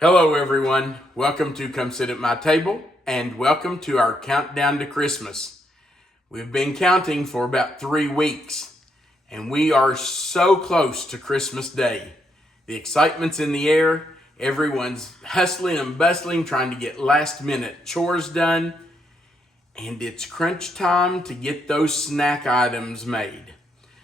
Hello everyone, welcome to Come Sit at My Table and welcome to our countdown to Christmas. We've been counting for about 3 weeks and we are so close to Christmas Day. The excitement's in the air, everyone's hustling and bustling trying to get last minute chores done, and it's crunch time to get those snack items made.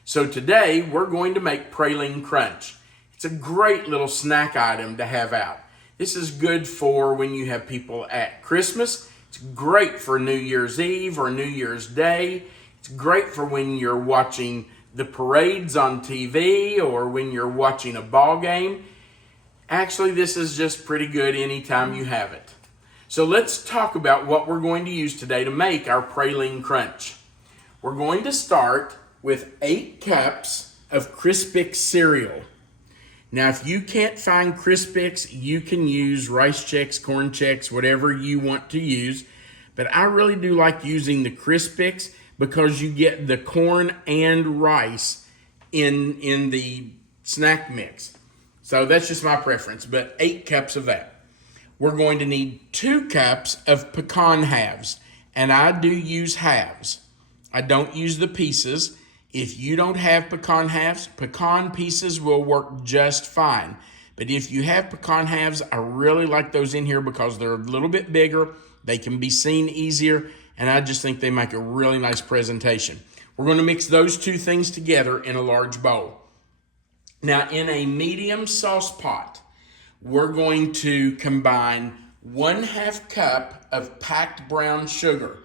So today we're going to make Praline Crunch. It's a great little snack item to have out. This is good for when you have people at Christmas. It's great for New Year's Eve or New Year's Day. It's great for when you're watching the parades on TV or when you're watching a ball game. Actually, this is just pretty good anytime you have it. So let's talk about what we're going to use today to make our Praline Crunch. We're going to start with 8 cups of Crispex Cereal. Now, if you can't find Crispex, you can use Rice Chex, Corn Chex, whatever you want to use. But I really do like using the Crispex because you get the corn and rice in the snack mix. So that's just my preference, but 8 cups of that. We're going to need 2 cups of pecan halves, and I do use halves. I don't use the pieces. If you don't have pecan halves, pecan pieces will work just fine. But if you have pecan halves, I really like those in here because they're a little bit bigger, they can be seen easier, and I just think they make a really nice presentation. We're going to mix those 2 things together in a large bowl. Now, in a medium sauce pot, we're going to combine 1/2 cup of packed brown sugar.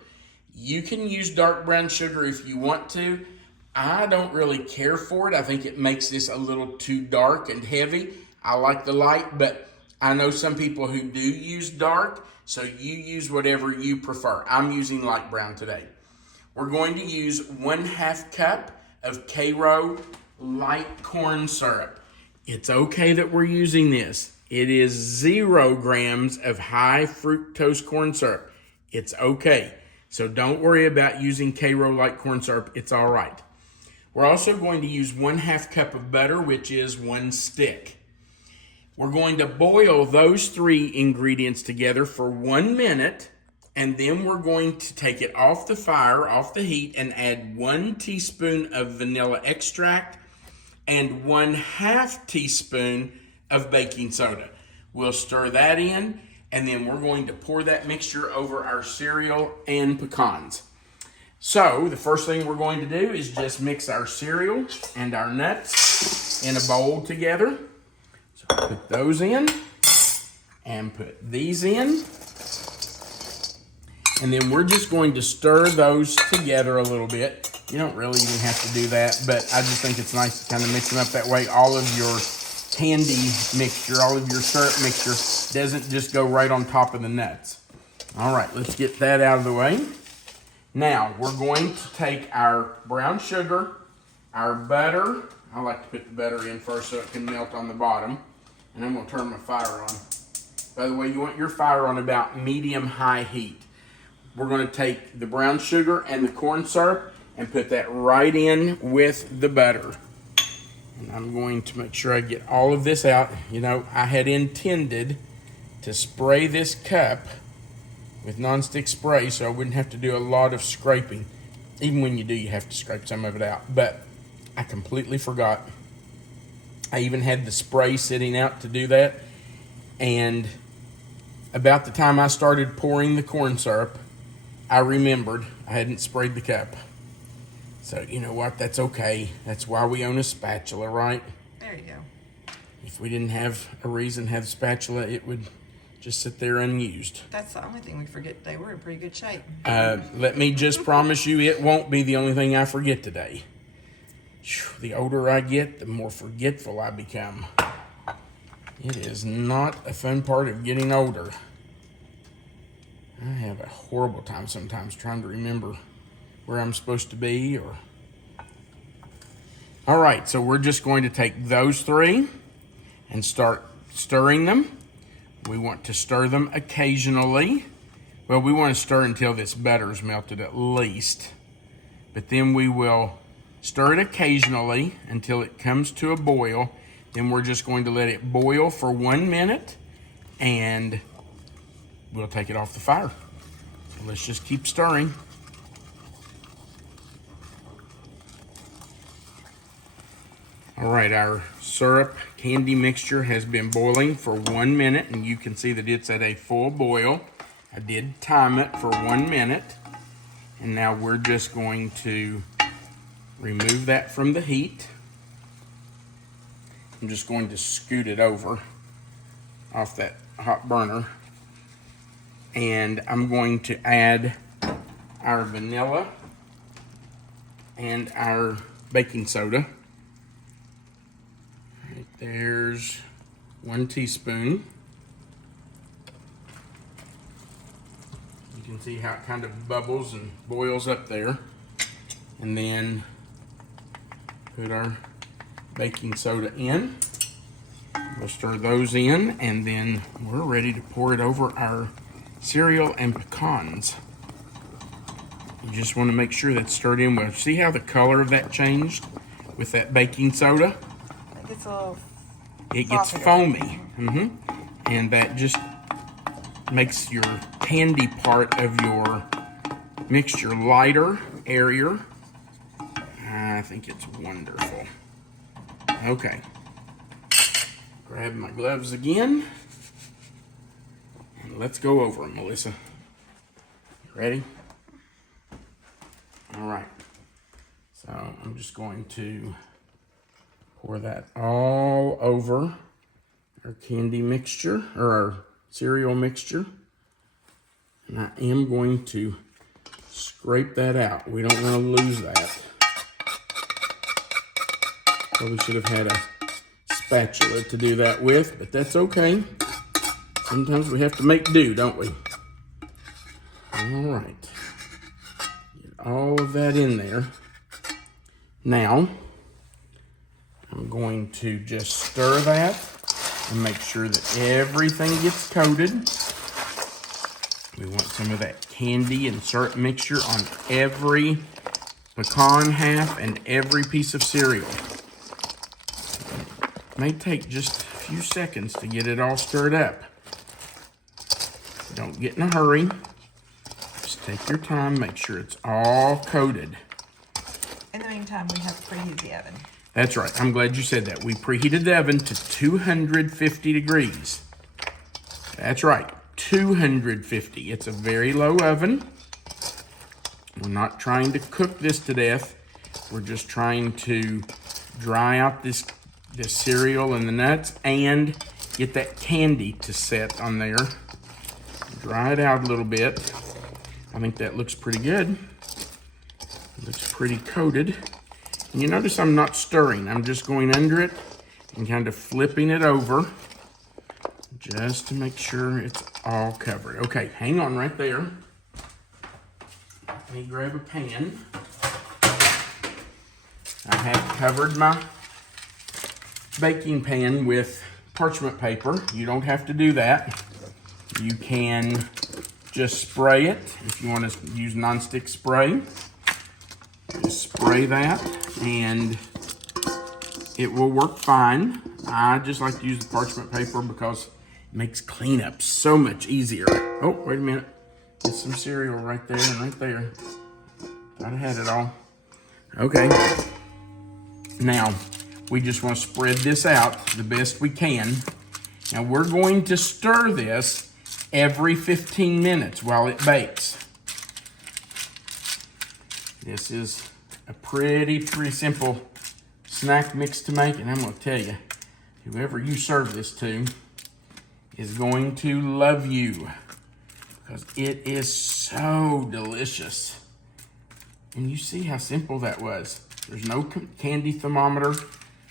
You can use dark brown sugar if you want to. I don't really care for it. I think it makes this a little too dark and heavy. I like the light, but I know some people who do use dark, so you use whatever you prefer. I'm using light brown today. We're going to use 1/2 cup of Karo light corn syrup. It's okay that we're using this. It is 0 grams of high fructose corn syrup. It's okay. So don't worry about using Karo light corn syrup. It's all right. We're also going to use 1/2 cup of butter, which is 1 stick. We're going to boil those 3 ingredients together for 1 minute, and then we're going to take it off the fire, off the heat, and add 1 teaspoon of vanilla extract and 1/2 teaspoon of baking soda. We'll stir that in, and then we're going to pour that mixture over our cereal and pecans. So the first thing we're going to do is just mix our cereal and our nuts in a bowl together. So put those in and put these in. And then we're just going to stir those together a little bit. You don't really even have to do that, but I just think it's nice to kind of mix them up that way. All of your candy mixture, all of your syrup mixture doesn't just go right on top of the nuts. All right, let's get that out of the way. Now, we're going to take our brown sugar, our butter. I like to put the butter in first so it can melt on the bottom. And I'm going to turn my fire on. By the way, you want your fire on about medium-high heat. We're going to take the brown sugar and the corn syrup and put that right in with the butter. And I'm going to make sure I get all of this out. You know, I had intended to spray this cup with nonstick spray so I wouldn't have to do a lot of scraping. Even when you do, you have to scrape some of it out. But I completely forgot. I even had the spray sitting out to do that. And about the time I started pouring the corn syrup, I remembered I hadn't sprayed the cup. So you know what, that's okay. That's why we own a spatula, right? There you go. If we didn't have a reason to have the spatula, it would just sit there unused. That's the only thing we forget today. We're in pretty good shape. Let me just promise you it won't be the only thing I forget today. The older I get, the more forgetful I become. It is not a fun part of getting older. I have a horrible time sometimes trying to remember where I'm supposed to be. All right, so we're just going to take those 3 and start stirring them. We want to stir them occasionally. Well, we want to stir until this butter's melted at least. But then we will stir it occasionally until it comes to a boil. Then we're just going to let it boil for 1 minute. and we'll take it off the fire. So let's just keep stirring. All right, our syrup candy mixture has been boiling for 1 minute, and you can see that it's at a full boil. I did time it for 1 minute, and now we're just going to remove that from the heat. I'm just going to scoot it over off that hot burner, and I'm going to add our vanilla and our baking soda. Right, there's 1 teaspoon. You can see how it kind of bubbles and boils up there. And then put our baking soda in. We'll stir those in, and then we're ready to pour it over our cereal and pecans. You just want to make sure that's stirred in well. See how the color of that changed with that baking soda? It gets a little It gets foamy. And that just makes your candy part of your mixture lighter, airier. I think it's wonderful. Okay. Grab my gloves again. And let's go over them, Melissa. You ready? All right. So I'm just going to pour that all over our candy mixture, or our cereal mixture. And I am going to scrape that out. We don't want to lose that. Probably should have had a spatula to do that with, but that's okay. Sometimes we have to make do, don't we? All right. Get all of that in there. Now, I'm going to just stir that and make sure that everything gets coated. We want some of that candy and syrup mixture on every pecan half and every piece of cereal. It may take just a few seconds to get it all stirred up. Don't get in a hurry. Just take your time, make sure it's all coated. In the meantime, we have to preheat the oven. That's right. I'm glad you said that. We preheated the oven to 250 degrees. That's right, 250. It's a very low oven. We're not trying to cook this to death. We're just trying to dry out this cereal and the nuts and get that candy to set on there. Dry it out a little bit. I think that looks pretty good. It looks pretty coated. And you notice I'm not stirring. I'm just going under it and kind of flipping it over just to make sure it's all covered. Okay, hang on right there. Let me grab a pan. I have covered my baking pan with parchment paper. You don't have to do that. You can just spray it if you want to use nonstick spray. Just spray that and it will work fine. I just like to use the parchment paper because it makes cleanup so much easier. Oh, wait a minute. Get some cereal right there and right there. Thought I had it all. Okay. Now, we just want to spread this out the best we can. Now, we're going to stir this every 15 minutes while it bakes. This is a pretty simple snack mix to make, and I'm going to tell you, whoever you serve this to is going to love you because it is so delicious. And you see how simple that was. There's no candy thermometer.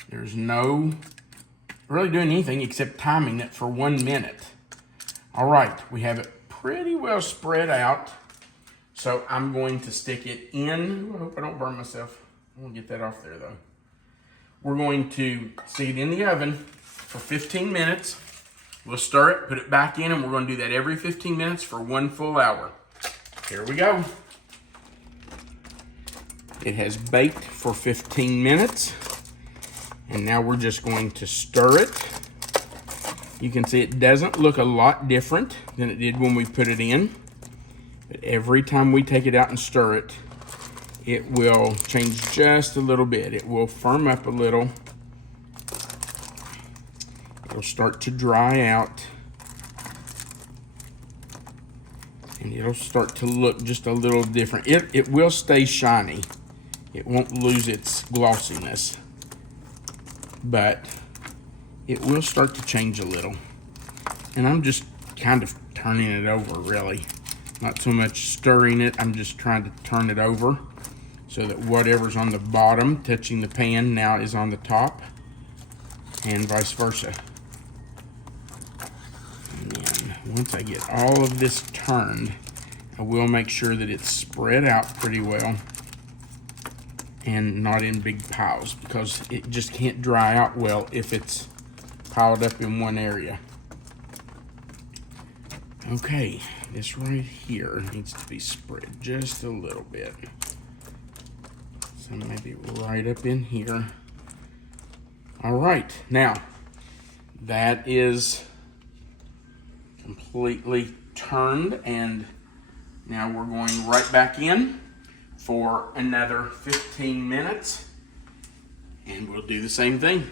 There's no really doing anything except timing it for 1 minute. All right, we have it pretty well spread out. So I'm going to stick it in. I hope I don't burn myself. I'm gonna get that off there though. We're going to stick it in the oven for 15 minutes. We'll stir it, put it back in, and we're gonna do that every 15 minutes for 1 full hour. Here we go. It has baked for 15 minutes. And now we're just going to stir it You can see it doesn't look a lot different than it did when we put it in. But every time we take it out and stir it, it will change just a little bit. It will firm up a little. It'll start to dry out. And it'll start to look just a little different. It will stay shiny. It won't lose its glossiness. But it will start to change a little. And I'm just kind of turning it over, really. Not so much stirring it, I'm just trying to turn it over so that whatever's on the bottom touching the pan now is on the top, and vice versa. And then once I get all of this turned, I will make sure that it's spread out pretty well and not in big piles, because it just can't dry out well if it's piled up in one area. Okay, this right here needs to be spread just a little bit. So maybe right up in here. All right, now that is completely turned, and now we're going right back in for another 15 minutes, and we'll do the same thing.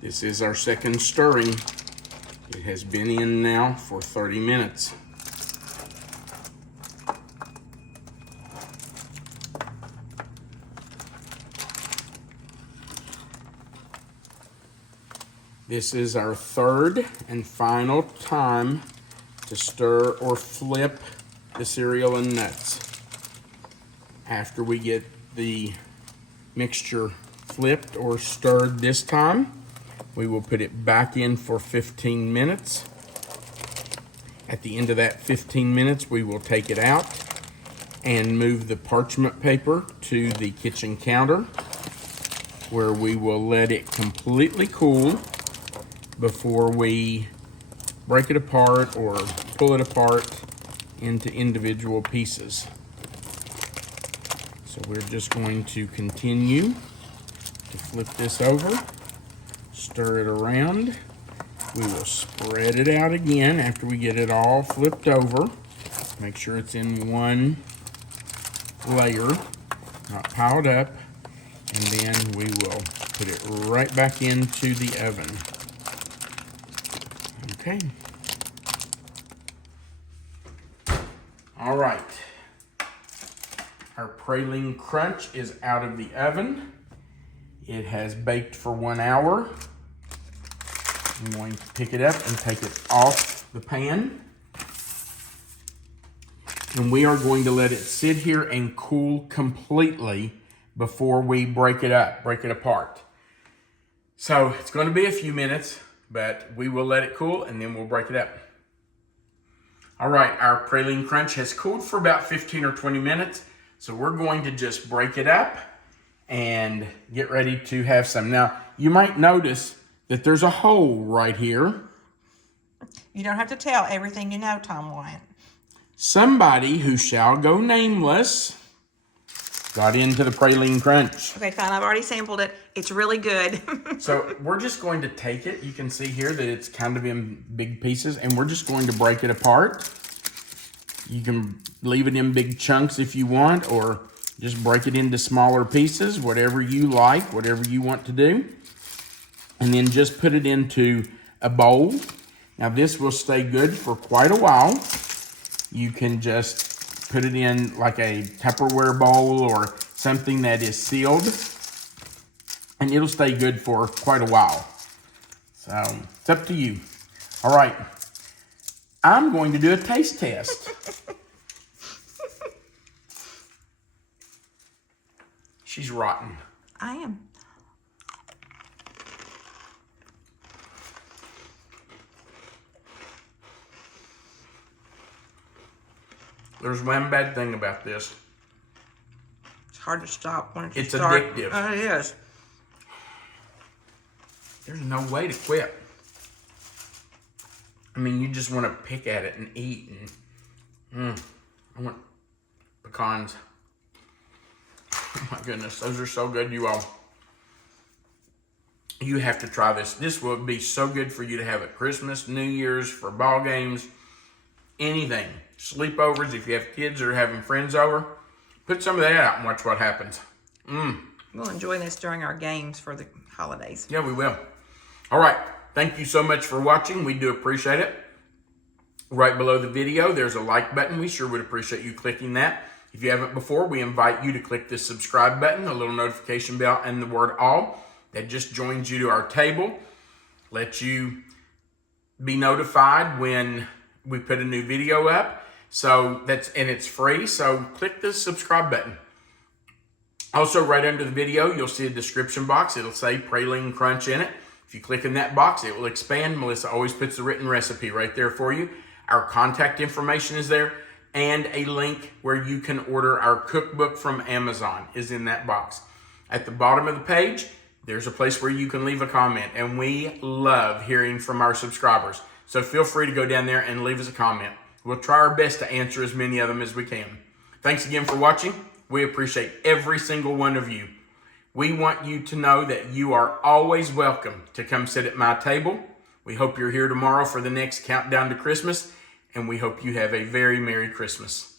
This is our second stirring. It has been in now for 30 minutes. This is our third and final time to stir or flip the cereal and nuts. After we get the mixture flipped or stirred this time, we will put it back in for 15 minutes. At the end of that 15 minutes, we will take it out and move the parchment paper to the kitchen counter, where we will let it completely cool before we break it apart or pull it apart into individual pieces. So we're just going to continue to flip this over. Stir it around. We will spread it out again after we get it all flipped over. Make sure it's in one layer, not piled up. And then we will put it right back into the oven. Okay. All right. Our Praline Crunch is out of the oven. It has baked for 1 hour. I'm going to pick it up and take it off the pan. And we are going to let it sit here and cool completely before we break it apart. So it's going to be a few minutes, but we will let it cool and then we'll break it up. All right, our Praline Crunch has cooled for about 15 or 20 minutes. So we're going to just break it up and get ready to have some. Now, you might notice that there's a hole right here. You don't have to tell everything you know, Tom Wyatt. Somebody who shall go nameless got into the Praline Crunch. Okay, fine. I've already sampled it. It's really good. So we're just going to take it. You can see here that it's kind of in big pieces, and we're just going to break it apart. You can leave it in big chunks if you want, or just break it into smaller pieces, whatever you like, whatever you want to do. And then just put it into a bowl. Now this will stay good for quite a while. You can just put it in like a Tupperware bowl or something that is sealed, and it'll stay good for quite a while. So it's up to you. All right, I'm going to do a taste test. She's rotten. I am. There's one bad thing about this. It's hard to stop when it's addictive. It is. There's no way to quit. I mean, you just want to pick at it and eat. And I want pecans. My goodness, those are so good, you all. You have to try this. This will be so good for you to have at Christmas, New Year's, for ball games, anything. Sleepovers, if you have kids or having friends over, put some of that out and watch what happens. We'll enjoy this during our games for the holidays. Yeah, we will. All right. Thank you so much for watching. We do appreciate it. Right below the video, there's a like button. We sure would appreciate you clicking that. If you haven't before, we invite you to click the subscribe button, the little notification bell, and the word all. That just joins you to our table, lets you be notified when we put a new video up. And it's free, so click the subscribe button. Also, right under the video, you'll see a description box. It'll say Praline Crunch in it. If you click in that box, it will expand. Melissa always puts the written recipe right there for you. Our contact information is there, and a link where you can order our cookbook from Amazon is in that box. At the bottom of the page, there's a place where you can leave a comment, and we love hearing from our subscribers. So feel free to go down there and leave us a comment. We'll try our best to answer as many of them as we can. Thanks again for watching. We appreciate every single one of you. We want you to know that you are always welcome to come sit at my table. We hope you're here tomorrow for the next countdown to Christmas, and we hope you have a very Merry Christmas.